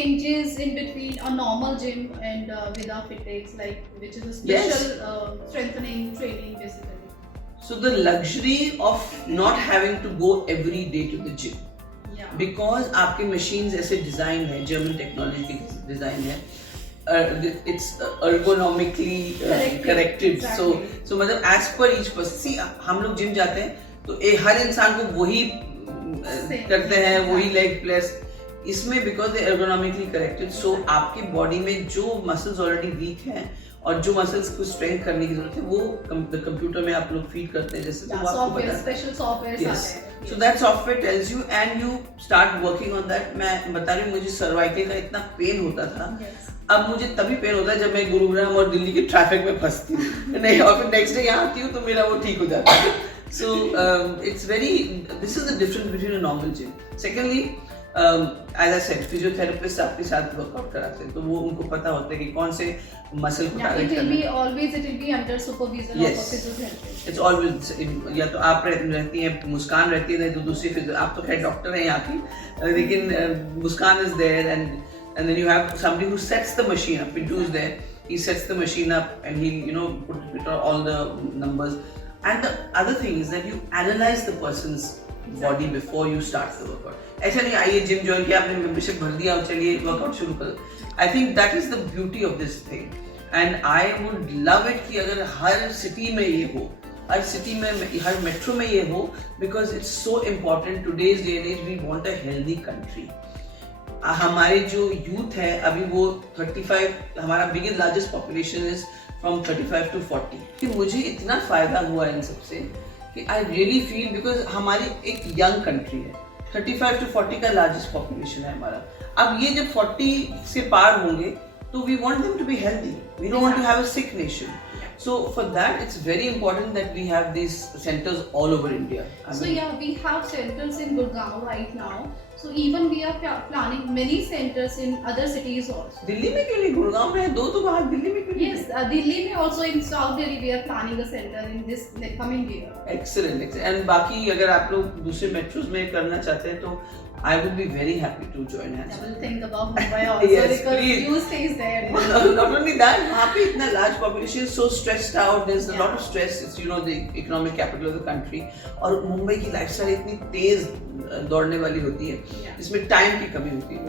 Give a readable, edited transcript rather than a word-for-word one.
changes in between a normal gym and Vida Fitx, like which is a Yes. special strengthening training basically? So the luxury of not having to go every day to the gym, Yeah. because आपके machines ऐसे design है, German technology की design है, it's ergonomically corrected. Exactly. So मतलब as per each person. See, हम लोग जिम जाते हैं तो हर इंसान को वही करते हैं, वही लेग प्रेस. इसमें बिकॉज एर्गोनॉमिकली करेक्टेड, सो आपकी बॉडी में जो मसल्स ऑलरेडी वीक हैं और जो मसल्स को स्ट्रेंथ करने की जरूरत है वो कंप्यूटर में आप लोग फीड करते हैं, जैसे तो वो आपको पता है. Special software Yes. So that software tells you and you start working on that. मैं बता रही हूँ, मुझे सर्वाइकल का इतना पेन होता था. अब मुझे तभी पेन होता है जब मैं गुरुग्राम और दिल्ली के ट्रैफिक में फंसती हूँ नहीं, और फिर नेक्स्ट डे यहाँ आती हूँ तो मेरा वो ठीक हो जाता है. So it's very, this is the difference between a normal gym. Secondly, as I said, physiotherapist आपके साथ वर्कआउट कराते हैं तो वो उनको पता होता है कि कौन से मसल को टारगेट करना है. It will be under supervision Yes. of a physiotherapist. It's always या तो आप रहती हैं, मुस्कान रहती है, तो दूसरी फिर आप तो खैर डॉक्टर हैं यहाँ की, लेकिन मुस्कान is there and then you have somebody who sets the machine up. Pintu is there. He sets the machine up and he put all the numbers. And the other thing is that you analyze the person's body before you start the workout. ऐसा नहीं आइए gym join किया, आपने मेंबरशिप भर दिया और चलिए वर्कआउट शुरू कर. I think that is the beauty of this thing. And I would love it कि अगर हर सिटी में ये हो, हर सिटी में, हर मेट्रो में ये हो, because it's so important. Today's day and age we want a healthy country. हमारे जो यूथ है अभी वो 35, हमारा biggest largest population is from 35 to 40. कि मुझे इतना फायदा हुआ इन सबसे कि आई रियली फील, बिकॉज हमारी एक यंग कंट्री है, 35 to 40 का लार्जेस्ट पॉपुलेशन है हमारा. अब ये जब 40 से पार होंगे तो we want them to be healthy, we don't want to have a sick nation. So for that, it's very important that we have these centers all over India. We have centers in Gurgaon right now. So even we are planning many centers in other cities also. Delhi में क्यों नहीं? गुड़गांव में है दो, तो बाहर दिल्ली में क्यों नहीं? Yes, Delhi में also in South Delhi we are planning a center in this coming year. Excellent. And बाकी अगर आप लोग दूसरे मेट्रोज में करना चाहते हैं तो I would be very happy to join hands. I will think about Mumbai also. Yes, because please. you stays there. Not only that, वहाँ पे इतना large population is so stressed out. There's a lot of stress. It's the economic capital of the country. और मुंबई की lifestyle इतनी तेज दौड़ने वाली होती है, इसमें time की कमी होती है.